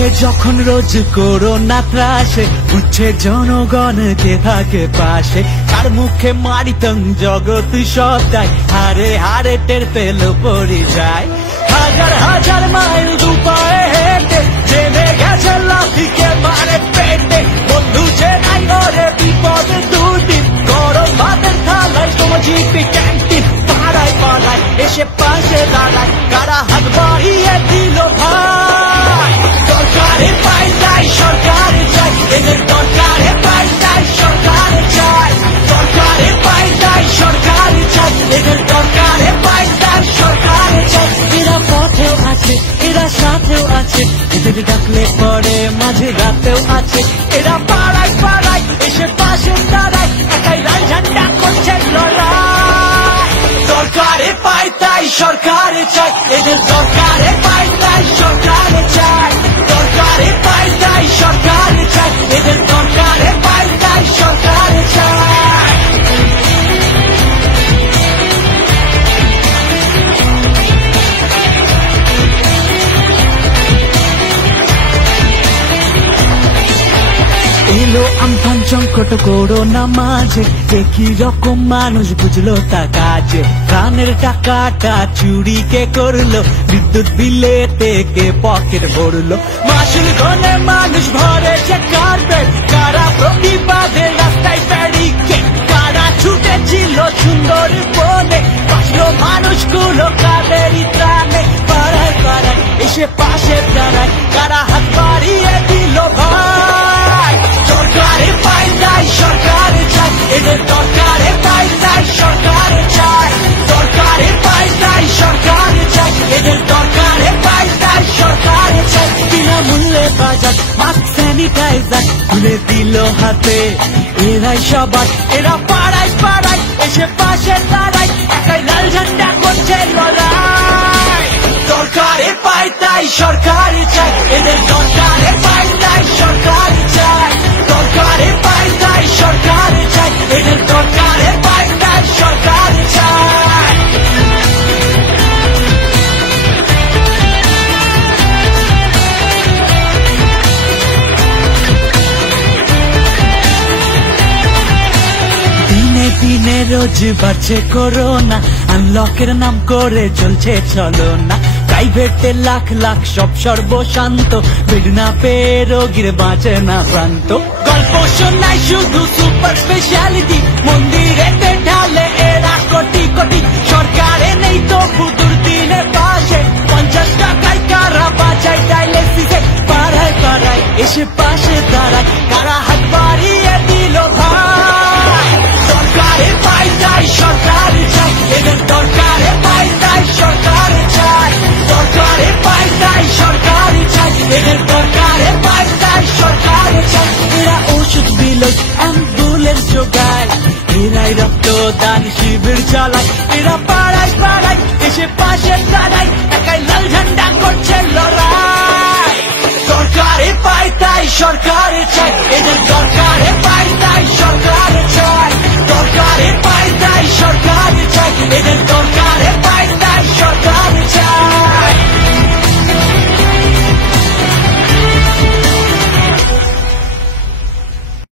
বাড়ছে যখন রোজ করোনা ত্রাসে, বুঝছে জনগণ কে থাকে পাশে। কার মুখে মারিতং জগৎ সত্তায়, হারে হারে টের পেল পরিযায়। হাজার হাজার মাইল দুপায়ে হেঁটে জেনে গেছে লাঠিকে মারে পেটে। বন্ধু যে নাই ওরে বিপদ দুদিন, গরম ভাতের থালায় তোমার জিপি ক্যান্টিন। পাড়ায় পাড়ায় এসে পাশে দাঁড়ায়, কারা হাত বাড়িয়ে দিল ভাই। দরকারে পাল্টাই সরকার চাই, এদের দরকারে পাল্টাই সরকার চাই। দরকারে পাল্টাই সরকার চাই, এদের দরকারে পাল্টাই সরকার চাই। এরা পথেও আছে, এরা সাথেও আছে, এদের ডাকলে পরে মাঝে রাতেও আছে। এরা পাড়ায় পাড়ায় এসে পাশে দাঁড়ায়, একাই লাল ঝান্ডা করছে লড়াই। দরকারে পাল্টাই সরকার চাই, এদের দরকারে পাল্টাই সরকার চাই। দরকারে পাল্টাই সরকার চাই, এদের দরকারে পাল্টাই সরকার চাই। এলো আমফান সংকট করোনা মাঝে, দেখি রকম মানুষ বুঝলো তা কাজে। প্রাণের টাকাটা চুরি কে করলো, বিদ্যুৎ বিলে থেকে পকেট ভরলো। মাসুল গনে মানুষ ভরেছে কার্পেট, কারা প্রতিবাদে রাস্তায় ব্যারিকেড। কারা ছুটেছিল সুন্দর বনে, বাঁচলো মানুষগুলো কাদেরই ত্রাণে। পাড়ায় পাড়ায় এসে পাশে দাঁড়ায়, কারা হাত বাড়িয়ে দিল ভাই। দরকারে পাল্টাই সরকার চাই, এদের দরকারে পাল্টাই সরকার চাই। দরকারে পাল্টাই সরকার চাই, এদের দরকারে পাল্টাই সরকার চাই। বিনামূল্যে বাজার মাস্ক স্যানিটাইজার তুলে দিল হাতে এরাই সবার। এরা পাড়ায় পাড়ায় এসে পাশে দাঁড়ায়, একাই লাল ঝান্ডা করছে লড়াই। দরকারে পাল্টাই সরকার চাই, এদের দরকারে পাল্টাই সরকার চাই। দরকারে পাল্টাই সরকার চাই, এদের দরকারে পাল্টাই সরকার চাই। দিনে দিনে রোজ বাড়ছে করোনা, আনলকের নাম করে চলছে চলনা। প্রাইভেটে লাখ লাখ সব সর্বশান্ত, বেড না পেয়ে রোগীর বাঁচে না প্রান্ত। গল্প শোনায় শুধু সুপার স্পেশালিটি, মন্দিরেতে ঢালে এরা কোটি কোটি। সরকারে নেই তো দুর্দিনে পাশে, 50 টাকায় কারা বাঁচায় ডায়ালিসিসে। পাড়ায় পাড়ায় এসে পাশে দাঁড়ায়, কারা হাত বাড়িয়ে দিল ভাই। দরকারে পাল্টাই সরকার চাই, এদের দরকারে পাল্টাই সরকার চাই। দরকারে পাল্টাই সরকার চাই, এদের দরকারে পাল্টাই সরকার চাই। এরা ওষুধ বিল অ্যাম্বুলেন্স যোগায়, এরাই রক্তদান শিবির চালায়। এরা পাড়ায় পাড়ায় এসে পাশে দাঁড়ায়, একাই লাল ঝান্ডা করছে লড়াই। দরকারে পাল্টাই সরকার চাই, এদের দরকারে পাল্টাই সরকার চাই। দরকারে পাল্টাই সরকার চাই, এদের